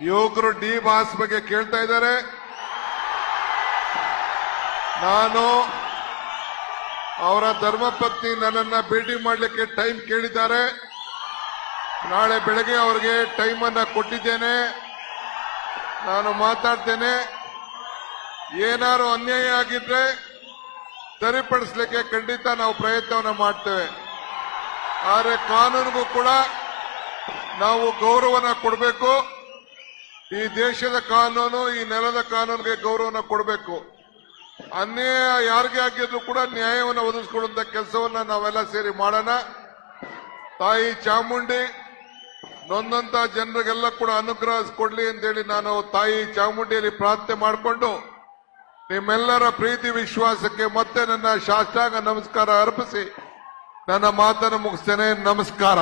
ಯುವಕರು D boss ಬಗ್ಗೆ ಕೇಳ್ತಾ ಇದ್ದಾರೆ. ನಾನು ಅವರ ಧರ್ಮಪತ್ನಿ ನನ್ನನ್ನ ಭೇಟಿ ಮಾಡಲಿಕ್ಕೆ ಟೈಮ್ ಕೇಳಿದ್ದಾರೆ. ನಾಳೆ ಬೆಳಗ್ಗೆ ಅವರಿಗೆ ಟೈಮ್ ಅನ್ನ ಕೊಟ್ಟಿದ್ದೇನೆ. ನಾನು ಮಾತಾಡ್ತೇನೆ. ಏನಾರು ಅನ್ಯಾಯ ಆಗಿದ್ರೆ ಸರಿಪಡಿಸ್ಲಿಕ್ಕೆ ಖಂಡಿತ ನಾವು ಪ್ರಯತ್ನವನ್ನು ಮಾಡ್ತೇವೆ. ಆದರೆ ಕಾನೂನಿಗೂ ಕೂಡ ನಾವು ಗೌರವನ ಕೊಡಬೇಕು. ಈ ದೇಶದ ಕಾನೂನು, ಈ ನೆಲದ ಕಾನೂನಿಗೆ ಗೌರವನ ಕೊಡಬೇಕು. ಅನ್ಯಾಯ ಯಾರಿಗೆ ಆಗಿದ್ರು ಕೂಡ ನ್ಯಾಯವನ್ನು ಒದಗಿಸಿಕೊಡುವಂತ ಕೆಲಸವನ್ನ ನಾವೆಲ್ಲ ಸೇರಿ ಮಾಡೋಣ. ತಾಯಿ ಚಾಮುಂಡಿ, ನೊಂದಂತ ಜನರಿಗೆಲ್ಲ ಕೂಡ ಅನುಗ್ರಹ ಕೊಡ್ಲಿ ಅಂತೇಳಿ ನಾನು ತಾಯಿ ಚಾಮುಂಡಿಯಲ್ಲಿ ಪ್ರಾರ್ಥನೆ ಮಾಡಿಕೊಂಡು ನಿಮ್ಮೆಲ್ಲರ ಪ್ರೀತಿ, ವಿಶ್ವಾಸಕ್ಕೆ ಮತ್ತೆ ನನ್ನ ಶಾಸ್ತ್ರಾಂಗ ನಮಸ್ಕಾರ ಅರ್ಪಿಸಿ ನನ್ನ ಮಾತನ್ನು ಮುಗಿಸ್ತೇನೆ. ನಮಸ್ಕಾರ.